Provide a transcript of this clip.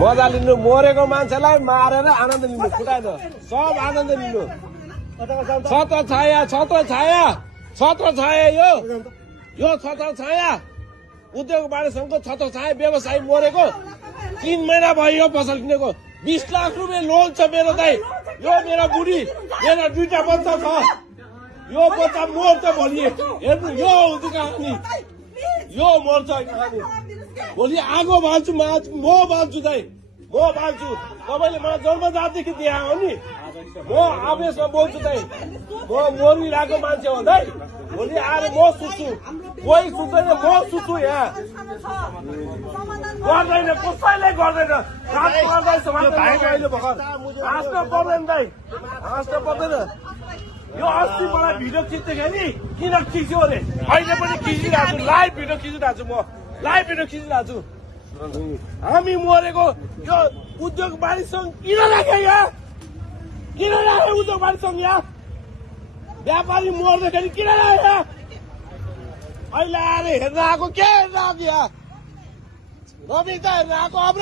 मजा लिनु मरेको मान्छेलाई मारेर आनन्द लिनु फुटाएन सब आनन्द लिनु छत्र छाया यो छत्र छाया उद्योग वाणिज्य संघको छत्र छाया व्यवसायी मरेको 3 महिना भयो यो पसल किनेको 20 लाख रुपियाँ लोन छ मेरो दाइ यो मेरो बुढी मेरो 2टा बच्चा छ यो बच्चा मर्छ भोलि हेर्नु यो कहानी यो मर्छ कहानी भोलि आगो बाल्छु म बाल्छु दाइ म बाल्छु तपाईले मलाई जन्मजातदेखि दिए हो नि म आवेशमा बोल्छु दाइ म मरिरहेको मान्छे हो दाइ भोलि आएर म सुत्छु कोही सुत्दैन म सुत्छु यहाँ गर्दैन कसैले गर्दैन हाँस्न पर्दैन दाइ हाँस्न पर्दैन यो अस्ति मलाई भिडियो खिच्दै थियो नि किन खिच्यो अरे अहिले पनि खिचिरहेको छु लाइभ भिडियो खिचिरहेको छु म लाइभ भिडियो खिचिरहेको छु हामी मरेको यो उद्योग वाणिज्य संघ किन राख्यो यहाँ किन राख्यो उद्योग वाणिज्य संघ यहाँ व्यापारी मर्दाखेरि किन राख्यो अहिले आएर हेर्न आएको के हेर्न आएको यहाँ रवि त हेर्न आएको अब